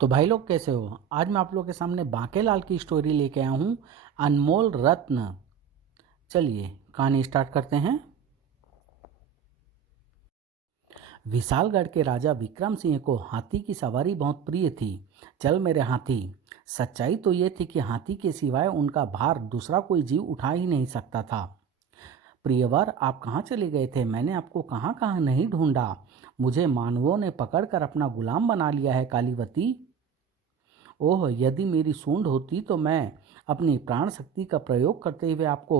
तो भाई लोग कैसे हो। आज मैं आप लोग के सामने बांकेलाल की स्टोरी लेके आया हूँ, अनमोल रत्न। चलिए कहानी स्टार्ट करते हैं। विशालगढ़ के राजा विक्रम सिंह को हाथी की सवारी बहुत प्रिय थी। चल मेरे हाथी। सच्चाई तो ये थी कि हाथी के सिवाय उनका भार दूसरा कोई जीव उठा ही नहीं सकता था। प्रियवर, आप कहाँ चले गए थे? मैंने आपको कहाँ कहाँ नहीं ढूंढा। मुझे मानवों ने पकड़कर अपना गुलाम बना लिया है कालीवती। ओह, यदि मेरी सूंड होती तो मैं अपनी प्राण शक्ति का प्रयोग करते हुए आपको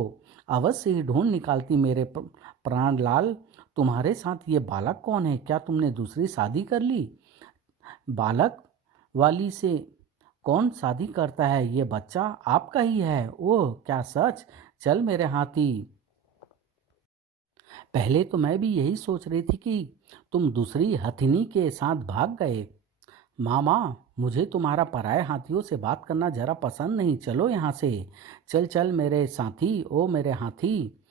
अवश्य ही ढूंढ निकालती। मेरे प्राणलाल, तुम्हारे साथ ये बालक कौन है? क्या तुमने दूसरी शादी कर ली? बालक वाली से कौन शादी करता है? ये बच्चा आपका ही है। ओह, क्या सच? चल मेरे हाथी। पहले तो मैं भी यही सोच रही थी कि तुम दूसरी हथिनी के साथ भाग गए। मामा, मुझे तुम्हारा पराये हाथियों से बात करना जरा पसंद नहीं। चलो यहाँ से। चल चल मेरे साथी, ओ मेरे हाथी।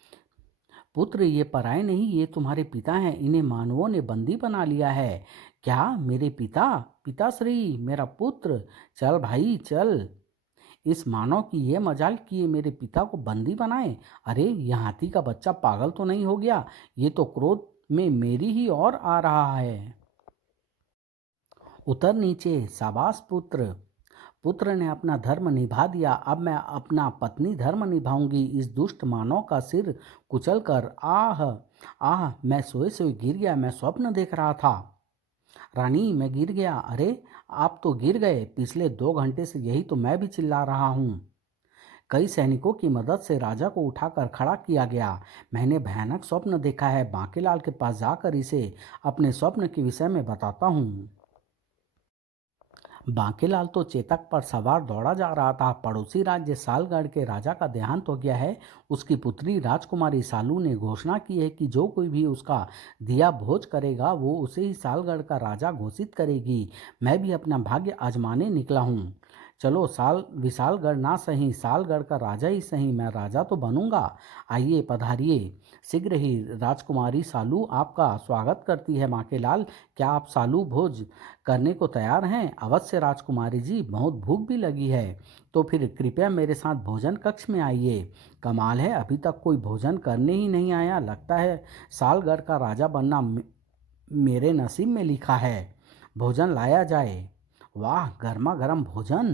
पुत्र, ये पराये नहीं, ये तुम्हारे पिता हैं। इन्हें मानवों ने बंदी बना लिया है। क्या? मेरे पिता? पिताश्री, मेरा पुत्र। चल भाई चल। इस मानव की ये मजाल कि ये मेरे पिता को बंदी बनाए। अरे, ये हाथी का बच्चा पागल तो नहीं हो गया? ये तो क्रोध में मेरी ही ओर आ रहा है। उतर नीचे। शाबाश पुत्र। पुत्र ने अपना धर्म निभा दिया। अब मैं अपना पत्नी धर्म निभाऊंगी। इस दुष्ट मानव का सिर कुचल कर। आह आह, मैं सोए सोए गिर गया। मैं स्वप्न देख रहा था। रानी, मैं गिर गया। अरे, आप तो गिर गए। पिछले 2 घंटे से यही तो मैं भी चिल्ला रहा हूँ। कई सैनिकों की मदद से राजा को उठाकर खड़ा किया गया। मैंने भयानक स्वप्न देखा है। बांकेलाल के पास जाकर इसे अपने स्वप्न के विषय में बताता हूँ। बांकेलाल तो चेतक पर सवार दौड़ा जा रहा था। पड़ोसी राज्य सालगढ़ के राजा का देहांत हो गया है। उसकी पुत्री राजकुमारी सालू ने घोषणा की है कि जो कोई भी उसका दिया भोज करेगा वो उसे ही सालगढ़ का राजा घोषित करेगी। मैं भी अपना भाग्य आजमाने निकला हूँ। चलो, विशालगढ़ ना सही, सालगढ़ का राजा ही सही, मैं राजा तो बनूंगा। आइए पधारिए। शीघ्र ही राजकुमारी सालू आपका स्वागत करती है। बांकेलाल, क्या आप सालू भोज करने को तैयार हैं? अवश्य राजकुमारी जी, बहुत भूख भी लगी है। तो फिर कृपया मेरे साथ भोजन कक्ष में आइए। कमाल है, अभी तक कोई भोजन करने ही नहीं आया। लगता है सालगढ़ का राजा बनना मेरे नसीब में लिखा है। भोजन लाया जाए। वाह, गर्मा गर्म भोजन।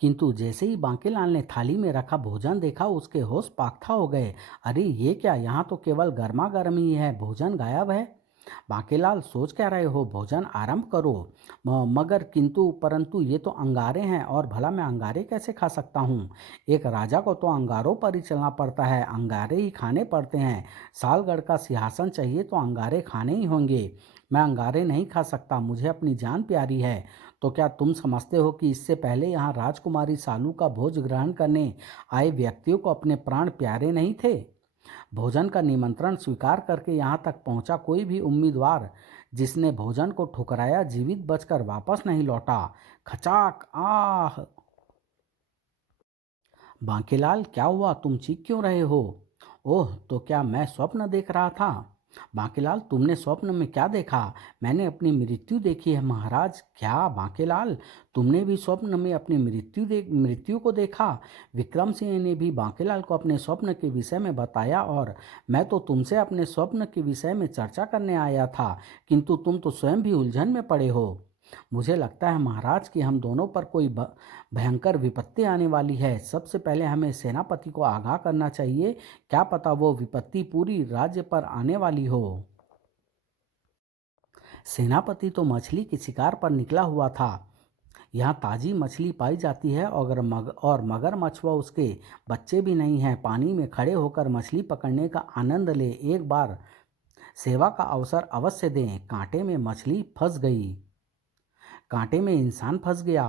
किंतु जैसे ही बांकेलाल ने थाली में रखा भोजन देखा, उसके होश पाखता हो गए। अरे, ये क्या? यहाँ तो केवल गर्मा गर्म ही है, भोजन गायब है। बांकेलाल, सोच क्या रहे हो? भोजन आरंभ करो। मगर किंतु परंतु ये तो अंगारे हैं, और भला मैं अंगारे कैसे खा सकता हूँ? एक राजा को तो अंगारों पर ही चलना पड़ता है, अंगारे ही खाने पड़ते हैं। सालगढ़ का सिंहासन चाहिए तो अंगारे खाने ही होंगे। मैं अंगारे नहीं खा सकता, मुझे अपनी जान प्यारी है। तो क्या तुम समझते हो कि इससे पहले यहाँ राजकुमारी सालू का भोज ग्रहण करने आए व्यक्तियों को अपने प्राण प्यारे नहीं थे? भोजन का निमंत्रण स्वीकार करके यहाँ तक पहुँचा कोई भी उम्मीदवार जिसने भोजन को ठुकराया जीवित बचकर वापस नहीं लौटा। खचाक! आह! बांकेलाल, क्या हुआ? तुम चीख क्यों रहे हो? ओह, तो क्या मैं स्वप्न देख रहा था? बांकेलाल, तुमने स्वप्न में क्या देखा? मैंने अपनी मृत्यु देखी है महाराज। क्या बांकेलाल, तुमने भी स्वप्न में अपनी मृत्यु को देखा? विक्रम सिंह ने भी बांकेलाल को अपने स्वप्न के विषय में बताया, और मैं तो तुमसे अपने स्वप्न के विषय में चर्चा करने आया था, किंतु तुम तो स्वयं भी उलझन में पड़े हो। मुझे लगता है महाराज कि हम दोनों पर कोई भयंकर विपत्ति आने वाली है। सबसे पहले हमें सेनापति को आगाह करना चाहिए। क्या पता वो विपत्ति पूरी राज्य पर आने वाली हो। सेनापति तो मछली के शिकार पर निकला हुआ था। यहाँ ताजी मछली पाई जाती है, और मगरमच्छ व उसके बच्चे भी नहीं हैं। पानी में खड़े होकर मछली पकड़ने का आनंद ले। एक बार सेवा का अवसर अवश्य दें। कांटे में मछली फंस गई। कांटे में इंसान फंस गया।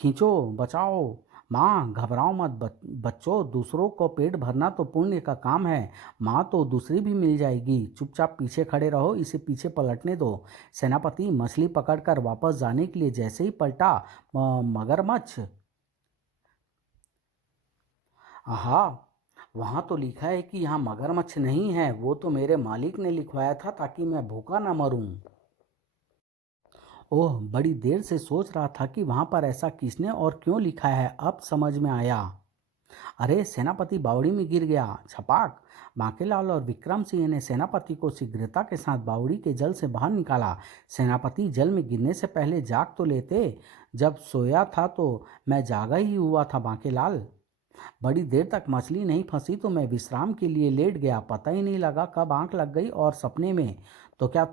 खींचो, बचाओ। माँ, घबराओ मत बच्चों, दूसरों को पेट भरना तो पुण्य का काम है। माँ तो दूसरी भी मिल जाएगी। चुपचाप पीछे खड़े रहो, इसे पीछे पलटने दो। सेनापति मछली पकड़कर वापस जाने के लिए जैसे ही पलटा, मगरमच्छ। आहा, वहाँ तो लिखा है कि यहाँ मगरमच्छ नहीं है। वो तो मेरे मालिक ने लिखवाया था ताकि मैं भूखा ना मरूं। ओह, बड़ी देर से सोच रहा था कि वहां पर ऐसा किसने और क्यों लिखा है, अब समझ में आया। अरे, सेनापति बावड़ी में गिर गया। छपाक। बांकेलाल और विक्रम सिंह ने सेनापति को शीघ्रता के साथ बावड़ी के जल से बाहर निकाला। सेनापति, जल में गिरने से पहले जाग तो लेते। जब सोया था तो मैं जागा ही हुआ था बांकेलाल। बड़ी देर तक मछली नहीं फंसी तो मैं विश्राम के लिए लेट गया, पता ही नहीं लगा कब आंख लग गई और सपने में। तो क्या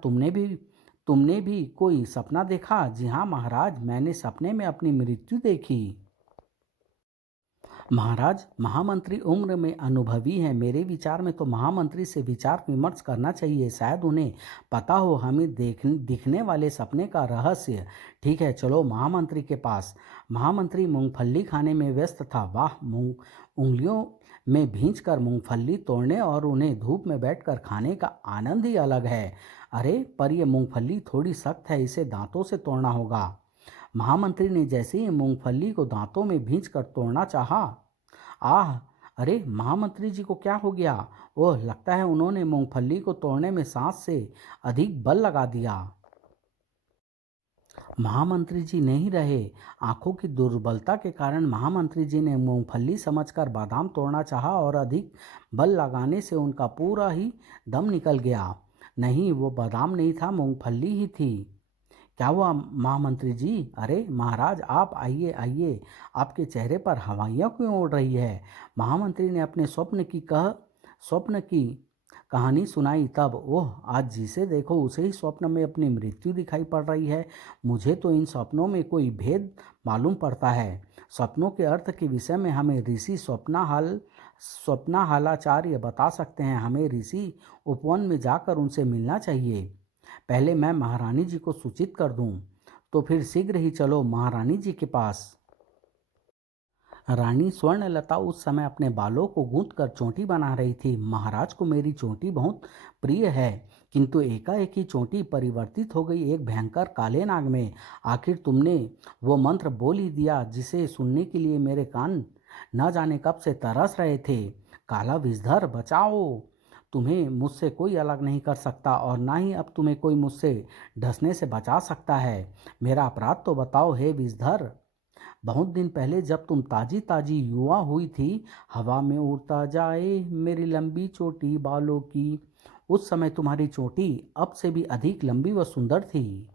तुमने भी कोई सपना देखा? जी हाँ महाराज, मैंने सपने में अपनी मृत्यु देखी। महाराज, महामंत्री उम्र में अनुभवी हैं। मेरे विचार में तो महामंत्री से विचार विमर्श करना चाहिए, शायद उन्हें पता हो हमें दिखने वाले सपने का रहस्य। ठीक है, चलो महामंत्री के पास। महामंत्री मूंगफली खाने में व्यस्त था। वाह, उंगलियों में भींचकर मूंगफली तोड़ने और उन्हें धूप में बैठकर खाने का आनंद ही अलग है। अरे, पर यह मूंगफली थोड़ी सख्त है, इसे दांतों से तोड़ना होगा। महामंत्री ने जैसे ही मूंगफली को दांतों में भींचकर तोड़ना चाहा, आह! अरे, महामंत्री जी को क्या हो गया? ओह, लगता है उन्होंने मूंगफली को तोड़ने में सांस से अधिक बल लगा दिया। महामंत्री जी नहीं रहे। आंखों की दुर्बलता के कारण महामंत्री जी ने मूंगफली समझकर बादाम तोड़ना चाहा और अधिक बल लगाने से उनका पूरा ही दम निकल गया। नहीं, वो बादाम नहीं था, मूंगफली ही थी। क्या हुआ महामंत्री जी? अरे महाराज, आप आइए आइए, आपके चेहरे पर हवाइयाँ क्यों उड़ रही है? महामंत्री ने अपने स्वप्न की कहानी सुनाई। तब ओह, आज जिसे देखो उसे ही स्वप्न में अपनी मृत्यु दिखाई पड़ रही है। मुझे तो इन सपनों में कोई भेद मालूम पड़ता है। सपनों के अर्थ के विषय में हमें ऋषि स्वप्नाहालाचार्य बता सकते हैं। हमें ऋषि उपवन में जाकर उनसे मिलना चाहिए। पहले मैं महारानी जी को सूचित कर दूं, तो फिर शीघ्र ही चलो महारानी जी के पास। रानी स्वर्णलता उस समय अपने बालों को गूंथकर चोटी बना रही थी। महाराज को मेरी चोटी बहुत प्रिय है, किंतु एकाएक ही चोटी परिवर्तित हो गई एक भयंकर काले नाग में। आखिर तुमने वो मंत्र बोल ही दिया जिसे सुनने के लिए मेरे कान न जाने कब से तरस रहे थे। काला विषधर, बचाओ! तुम्हें मुझसे कोई अलग नहीं कर सकता और ना ही अब तुम्हें कोई मुझसे ढसने से बचा सकता है। मेरा अपराध तो बताओ हे विषधर। बहुत दिन पहले जब तुम ताजी ताजी युवा हुई थी, हवा में उड़ता जाए मेरी लंबी चोटी बालों की, उस समय तुम्हारी चोटी अब से भी अधिक लंबी व सुंदर थी।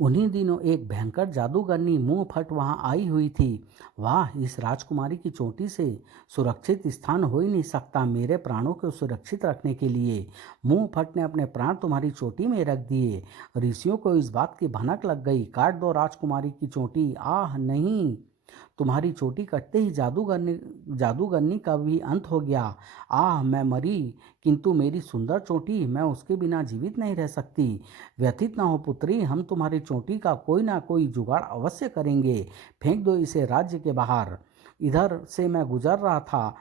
उन्हीं दिनों एक भयंकर जादूगरनी मुंह फट वहां आई हुई थी। वाह, इस राजकुमारी की चोटी से सुरक्षित स्थान हो ही नहीं सकता। मेरे प्राणों को सुरक्षित रखने के लिए मुंह फट ने अपने प्राण तुम्हारी चोटी में रख दिए। ऋषियों को इस बात की भनक लग गई। काट दो राजकुमारी की चोटी। आह नहीं, तुम्हारी चोटी कटते ही जादूगरनी का भी अंत हो गया। आह, मैं मरी, किंतु मेरी सुंदर चोटी, मैं उसके बिना जीवित नहीं रह सकती। व्यथित ना हो पुत्री, हम तुम्हारी चोटी का कोई ना कोई जुगाड़ अवश्य करेंगे। फेंक दो इसे राज्य के बाहर। इधर से मैं गुजर रहा था,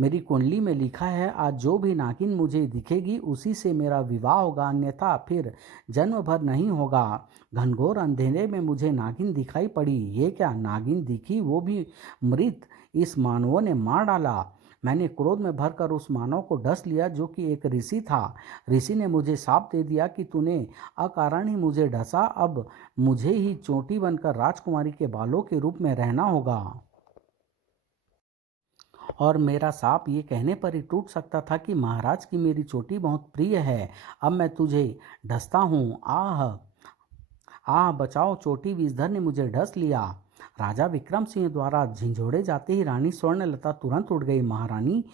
मेरी कुंडली में लिखा है आज जो भी नागिन मुझे दिखेगी उसी से मेरा विवाह होगा, अन्यथा फिर जन्म भर नहीं होगा। घनघोर अंधेरे में मुझे नागिन दिखाई पड़ी। ये क्या, नागिन दिखी, वो भी मृत! इस मानवों ने मार डाला। मैंने क्रोध में भरकर उस मानव को डस लिया जो कि एक ऋषि था। ऋषि ने मुझे शाप दे दिया कि तूने अकारण ही मुझे डसा, अब मुझे ही चोटी बनकर राजकुमारी के बालों के रूप में रहना होगा। और मेरा साप ये कहने पर ही टूट सकता था कि महाराज की मेरी चोटी बहुत प्रिय है। अब मैं तुझे ढसता हूँ। आह! आह, बचाओ! चोटी विषधर ने मुझे ढस लिया। राजा विक्रम सिंह द्वारा झिंझोड़े जाते ही रानी स्वर्णलता तुरंत उठ गई। महारानी,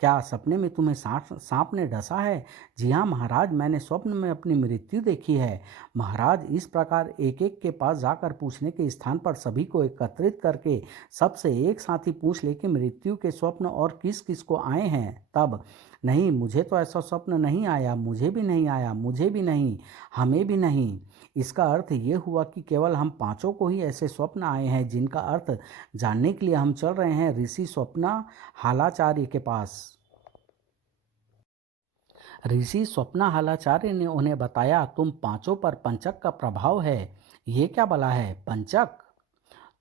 क्या सपने में तुम्हें सांप ने डसा है? जी हाँ महाराज, मैंने स्वप्न में अपनी मृत्यु देखी है। महाराज, इस प्रकार एक एक के पास जाकर पूछने के स्थान पर सभी को एकत्रित करके सबसे एक साथ ही पूछ ले कि मृत्यु के स्वप्न और किस किस को आए हैं। तब, नहीं, मुझे तो ऐसा स्वप्न नहीं आया, मुझे भी नहीं आया, मुझे भी नहीं, हमें भी नहीं। इसका अर्थ ये हुआ कि केवल हम पांचों को ही ऐसे स्वप्न आए हैं जिनका अर्थ जानने के लिए हम चल रहे हैं ऋषि स्वप्ना हालाचार्य के पास। ऋषि स्वप्नाहालाचार्य ने उन्हें बताया, तुम पांचों पर पंचक का प्रभाव है। ये क्या बला है? पंचक?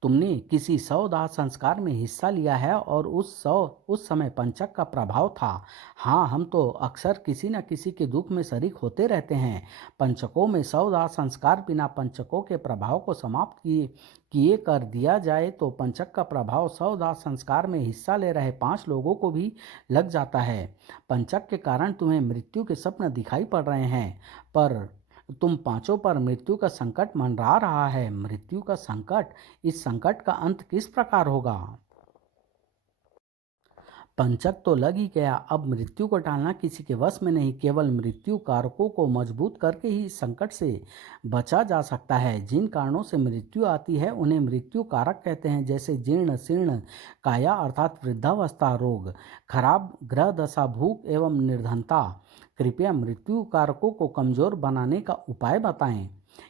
तुमने किसी शवदाह संस्कार में हिस्सा लिया है और उस समय पंचक का प्रभाव था। हाँ, हम तो अक्सर किसी न किसी के दुख में शरीक होते रहते हैं। पंचकों में शवदाह संस्कार बिना पंचकों के प्रभाव को समाप्त किए किए कर दिया जाए तो पंचक का प्रभाव शवदाह संस्कार में हिस्सा ले रहे 5 लोगों को भी लग जाता है। पंचक के कारण तुम्हें मृत्यु के स्वप्न दिखाई पड़ रहे हैं, पर तुम पांचों पर मृत्यु का संकट मंडरा रहा है। मृत्यु का संकट, इस संकट का अंत किस प्रकार होगा? पंचक तो लग ही गया, अब मृत्यु को टालना किसी के वश में नहीं। केवल मृत्यु कारकों को मजबूत करके ही इस संकट से बचा जा सकता है। जिन कारणों से मृत्यु आती है उन्हें मृत्यु कारक कहते हैं, जैसे जीर्ण शीर्ण काया अर्थात वृद्धावस्था, रोग, खराब ग्रह दशा, भूख एवं निर्धनता। कृपया मृत्यु कारकों को कमजोर बनाने का उपाय बताएं।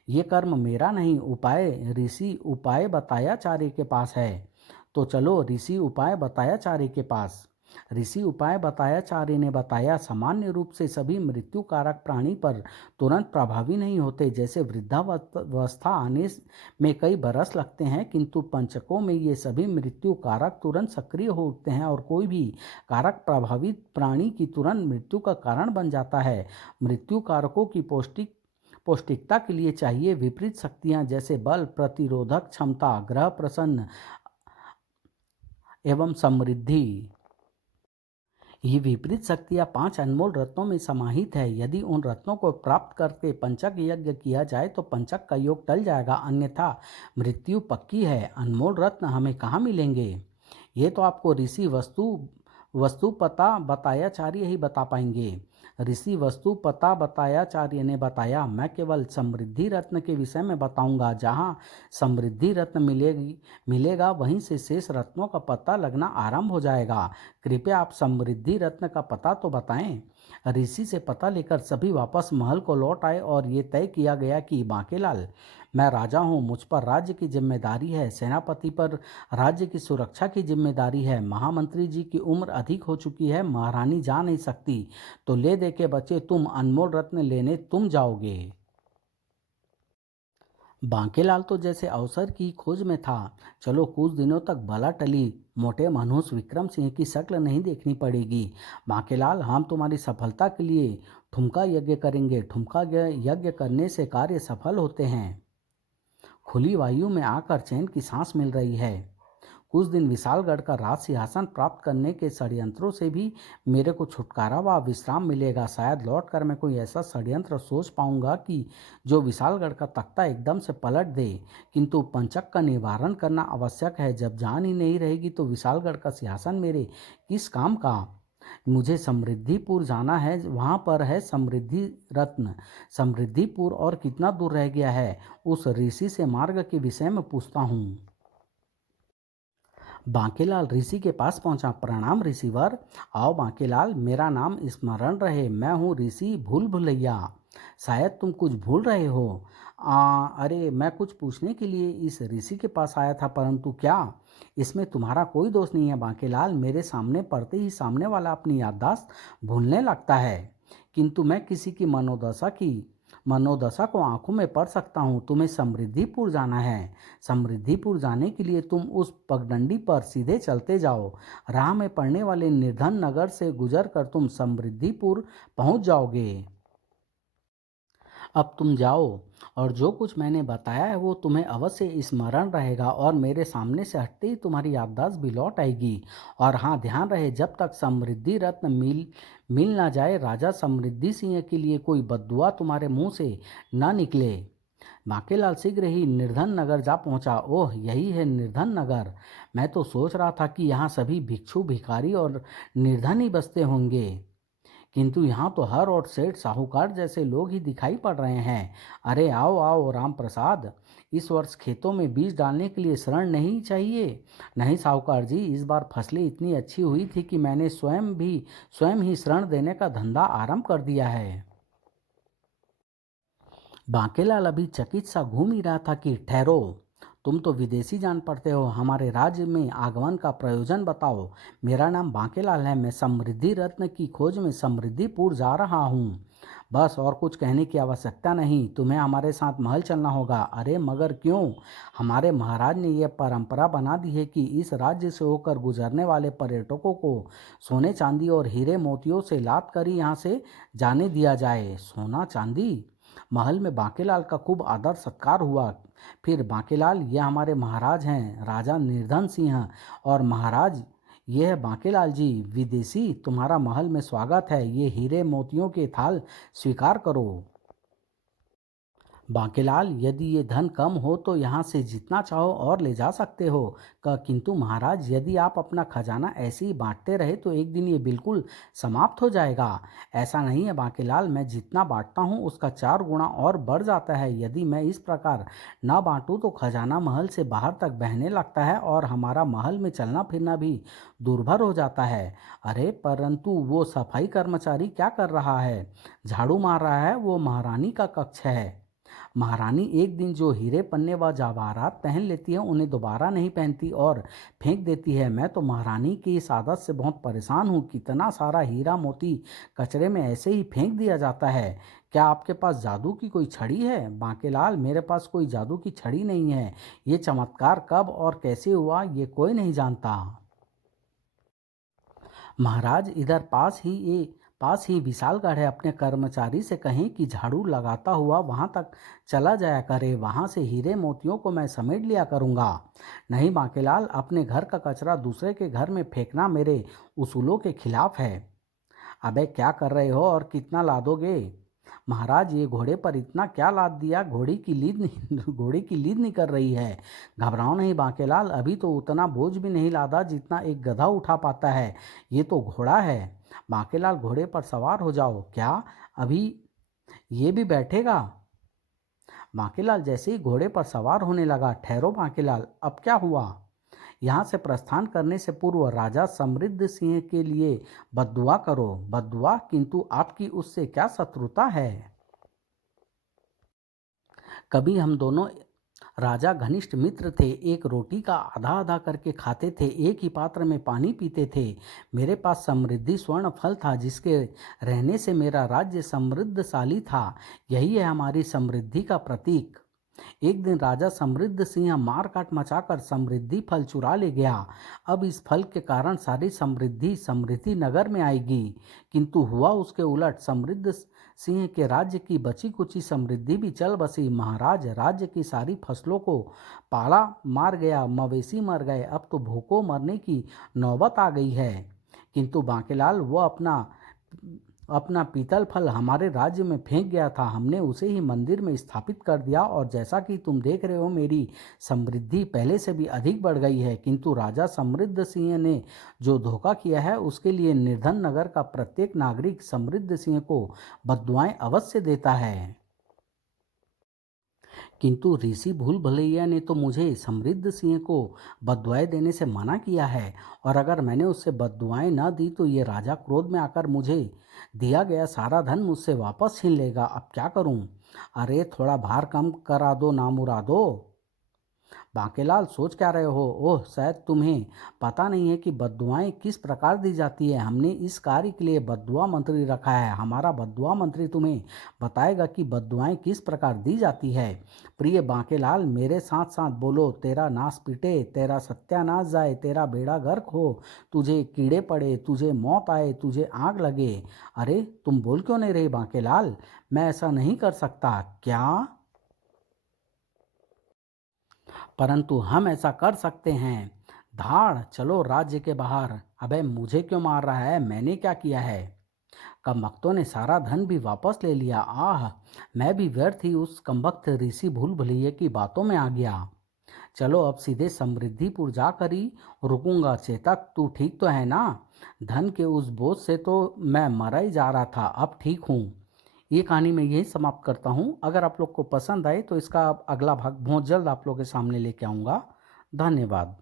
ये कर्म मेरा नहीं, उपाय ऋषि उपाय बतायाचार्य के पास है। तो चलो ऋषि उपाय बतायाचार्य के पास। ऋषि उपाय बतायाचार्य ने बताया, सामान्य रूप से सभी मृत्यु कारक प्राणी पर तुरंत प्रभावी नहीं होते। जैसे वृद्धावस्था आने में कई बरस लगते हैं, किंतु पंचकों में ये सभी मृत्यु कारक तुरंत सक्रिय हो उठते हैं और कोई भी कारक प्रभावित प्राणी की तुरंत मृत्यु का कारण बन जाता है। मृत्यु कारकों की पौष्टिकता के लिए चाहिए विपरीत शक्तियां, जैसे बल, प्रतिरोधक क्षमता, ग्रह प्रसन्न एवं समृद्धि। ये विपरीत शक्तियाँ 5 अनमोल रत्नों में समाहित है। यदि उन रत्नों को प्राप्त करके पंचक यज्ञ किया जाए तो पंचक का योग टल जाएगा, अन्यथा मृत्यु पक्की है। अनमोल रत्न हमें कहाँ मिलेंगे? ये तो आपको ऋषि वस्तु पता बतायाचार्य ही बता पाएंगे। ऋषि वस्तु पता बतायाचार्य ने बताया, मैं केवल समृद्धि रत्न के विषय में बताऊंगा। जहाँ समृद्धि रत्न मिलेगा वहीं से शेष रत्नों का पता लगना आरंभ हो जाएगा। कृपया आप समृद्धि रत्न का पता तो बताएं। ऋषि से पता लेकर सभी वापस महल को लौट आए और ये तय किया गया कि बांकेलाल, मैं राजा हूँ, मुझ पर राज्य की जिम्मेदारी है। सेनापति पर राज्य की सुरक्षा की जिम्मेदारी है। महामंत्री जी की उम्र अधिक हो चुकी है, महारानी जा नहीं सकती, तो ले दे के बच्चे तुम अनमोल रत्न लेने तुम जाओगे। बांकेलाल तो जैसे अवसर की खोज में था। चलो कुछ दिनों तक भला टली, मोटे मनुष्य विक्रम सिंह की शक्ल नहीं देखनी पड़ेगी। बांकेलाल, हम तुम्हारी सफलता के लिए ठुमका यज्ञ करेंगे। ठुमका यज्ञ करने से कार्य सफल होते हैं। खुली वायु में आकर चैन की सांस मिल रही है। कुछ दिन विशालगढ़ का राज सिंहासन प्राप्त करने के षड्यंत्रों से भी मेरे को छुटकारा व विश्राम मिलेगा। शायद लौटकर मैं कोई ऐसा षड्यंत्र सोच पाऊंगा कि जो विशालगढ़ का तख्ता एकदम से पलट दे। किंतु पंचक का निवारण करना आवश्यक है। जब जान ही नहीं रहेगी तो विशालगढ़ का सिंहासन मेरे किस काम का? मुझे समृद्धिपुर जाना है, वहाँ पर है समृद्धि रत्न। समृद्धिपुर और कितना दूर रह गया है? उस ऋषि से मार्ग के विषय में पूछता हूँ। बांकेलाल ऋषि के पास पहुंचा। प्रणाम ऋषिवर। आओ बांकेलाल, मेरा नाम स्मरण रहे, मैं हूँ ऋषि भूल भुलैया। शायद तुम कुछ भूल रहे हो। अरे, मैं कुछ पूछने के लिए इस ऋषि के पास आया था, परंतु क्या इसमें तुम्हारा कोई दोष नहीं है बांकेलाल। मेरे सामने पढ़ते ही सामने वाला अपनी याददाश्त भूलने लगता है, किंतु मैं किसी की मनोदशा को आंखों में पढ़ सकता हूँ। तुम्हें समृद्धिपुर जाना है। समृद्धिपुर जाने के लिए तुम उस पगडंडी पर सीधे चलते जाओ। राह में पड़ने वाले निर्धन नगर से गुजर कर तुम समृद्धिपुर पहुँच जाओगे। अब तुम जाओ और जो कुछ मैंने बताया है वो तुम्हें अवश्य स्मरण रहेगा और मेरे सामने से हटते ही तुम्हारी याददाश्त भी लौट आएगी। और हाँ, ध्यान रहे, जब तक समृद्धि रत्न मिल ना जाए, राजा समृद्धि सिंह के लिए कोई बद्दुआ तुम्हारे मुंह से ना निकले। बांकेलाल शीघ्र ही निर्धन नगर जा पहुंचा। ओह, यही है निर्धन नगर। मैं तो सोच रहा था कि यहाँ सभी भिक्षु भिखारी और निर्धन ही बसते होंगे, किंतु यहाँ तो हर और सेठ साहूकार जैसे लोग ही दिखाई पड़ रहे हैं। अरे आओ आओ राम प्रसाद, इस वर्ष खेतों में बीज डालने के लिए ऋण नहीं चाहिए? नहीं साहूकार जी, इस बार फसलें इतनी अच्छी हुई थी कि मैंने स्वयं ही ऋण देने का धंधा आरंभ कर दिया है। बांकेलाल अभी चकित सा घूम ही रहा था कि ठहरो, तुम तो विदेशी जान पड़ते हो, हमारे राज्य में आगमन का प्रयोजन बताओ। मेरा नाम बांकेलाल है, मैं समृद्धि रत्न की खोज में समृद्धिपुर जा रहा हूँ। बस और कुछ कहने की आवश्यकता नहीं, तुम्हें हमारे साथ महल चलना होगा। अरे मगर क्यों? हमारे महाराज ने यह परंपरा बना दी है कि इस राज्य से होकर गुजरने वाले पर्यटकों को सोने चांदी और हीरे मोतियों से लाद कर ही यहाँ से जाने दिया जाए। सोना चांदी? महल में बांकेलाल का खूब आदर सत्कार हुआ। फिर बांकेलाल, ये हमारे महाराज हैं, राजा निर्धन सिंह, और महाराज ये है बांकेलाल जी, विदेशी, तुम्हारा महल में स्वागत है। ये हीरे मोतियों के थाल स्वीकार करो। बांकेलाल, यदि ये धन कम हो तो यहाँ से जितना चाहो और ले जा सकते हो। किंतु महाराज, यदि आप अपना खजाना ऐसे ही बांटते रहे तो एक दिन ये बिल्कुल समाप्त हो जाएगा। ऐसा नहीं है बांकेलाल, मैं जितना बांटता हूँ उसका 4 गुना और बढ़ जाता है। यदि मैं इस प्रकार ना बांटूँ तो खजाना महल से बाहर तक बहने लगता है और हमारा महल में चलना फिरना भी दुर्भर हो जाता है। अरे परंतु वो सफाई कर्मचारी क्या कर रहा है? झाड़ू मार रहा है। वो महारानी का कक्ष है। महारानी एक दिन जो हीरे पन्ने व जवाहरात पहन लेती है उन्हें दोबारा नहीं पहनती और फेंक देती है। मैं तो महारानी की इस आदत से बहुत परेशान हूँ। कितना सारा हीरा मोती कचरे में ऐसे ही फेंक दिया जाता है। क्या आपके पास जादू की कोई छड़ी है? बांकेलाल, मेरे पास कोई जादू की छड़ी नहीं है। ये चमत्कार कब और कैसे हुआ ये कोई नहीं जानता। महाराज, इधर पास ही विशालगढ़ है। अपने कर्मचारी से कहें कि झाड़ू लगाता हुआ वहां तक चला जाया करे। वहां से हीरे मोतियों को मैं समेट लिया करूंगा। नहीं बांकेलाल, अपने घर का कचरा दूसरे के घर में फेंकना मेरे उसूलों के खिलाफ है। अबे क्या कर रहे हो और कितना लादोगे? महाराज, ये घोड़े पर इतना क्या लाद दिया? घोड़ी की लीद नहीं घोड़ी की लीद नहीं कर रही है। घबराओ नहीं बांकेलाल, अभी तो उतना बोझ भी नहीं लादा जितना एक गधा उठा पाता है। ये तो घोड़ा है। बांकेलाल, घोड़े पर सवार हो जाओ। क्या अभी ये भी बैठेगा? बांकेलाल जैसे ही घोड़े पर सवार होने लगा, ठहरो बांकेलाल, अब क्या हुआ? यहाँ से प्रस्थान करने से पूर्व राजा समृद्ध सिंह के लिए बद्दुआ करो। बद्दुआ? किंतु आपकी उससे क्या शत्रुता है? कभी हम दोनों राजा घनिष्ठ मित्र थे। एक रोटी का आधा आधा करके खाते थे, एक ही पात्र में पानी पीते थे। मेरे पास समृद्धि स्वर्ण फल था जिसके रहने से मेरा राज्य समृद्धशाली था। यही है हमारी समृद्धि का प्रतीक। एक दिन राजा समृद्ध सिंह मार काट मचाकर समृद्धि फल चुरा ले गया। अब इस फल के कारण सारी समृद्धि समृद्धि नगर में आएगी। किंतु हुआ उसके उलट। समृद्ध सिंह के राज्य की बची कुची समृद्धि भी चल बसी। महाराज, राज्य की सारी फसलों को पाला मार गया, मवेशी मर गए। अब तो भूखों मरने की नौबत आ गई है। किंतु बांकेलाल, वो अपना अपना पीतल फल हमारे राज्य में फेंक गया था। हमने उसे ही मंदिर में स्थापित कर दिया और जैसा कि तुम देख रहे हो मेरी समृद्धि पहले से भी अधिक बढ़ गई है। किंतु राजा समृद्ध सिंह ने जो धोखा किया है उसके लिए निर्धन नगर का प्रत्येक नागरिक समृद्ध सिंह को बद्दुआएं अवश्य देता है। किंतु ऋषि भूल भुलैया ने तो मुझे समृद्ध सिंह को बद्दुआएं देने से मना किया है, और अगर मैंने उससे बद्दुआएं न दी तो ये राजा क्रोध में आकर मुझे दिया गया सारा धन मुझसे वापस छीन लेगा। अब क्या करूं? अरे थोड़ा भार कम करा दो ना मुरादो। बांकेलाल, सोच क्या रहे हो? ओह, शायद तुम्हें पता नहीं है कि बद्दुआएं किस प्रकार दी जाती है। हमने इस कार्य के लिए बद्दुआ मंत्री रखा है। हमारा बद्दुआ मंत्री तुम्हें बताएगा कि बद्दुआएं किस प्रकार दी जाती है। प्रिय बांकेलाल, मेरे साथ साथ बोलो, तेरा नाश पिटे, तेरा सत्यानाश जाए, तेरा बेड़ा गर्क हो, तुझे कीड़े पड़े, तुझे मौत आए, तुझे आग लगे। अरे तुम बोल क्यों नहीं रहे बांकेलाल? मैं ऐसा नहीं कर सकता। क्या? परंतु हम ऐसा कर सकते हैं। धाड़ चलो राज्य के बाहर। अबे मुझे क्यों मार रहा है? मैंने क्या किया है? कमबख्तों ने सारा धन भी वापस ले लिया। आह, मैं भी व्यर्थ ही उस कमबख्त ऋषि भूल भुलैया की बातों में आ गया। चलो अब सीधे समृद्धिपुर जाकर ही रुकूंगा। चेतक, तू ठीक तो है ना? धन के उस बोझ से तो मैं मरा ही जा रहा था, अब ठीक हूँ। ये कहानी मैं यही समाप्त करता हूँ। अगर आप लोग को पसंद आए तो इसका अगला भाग बहुत जल्द आप लोग के सामने लेके आऊँगा। धन्यवाद।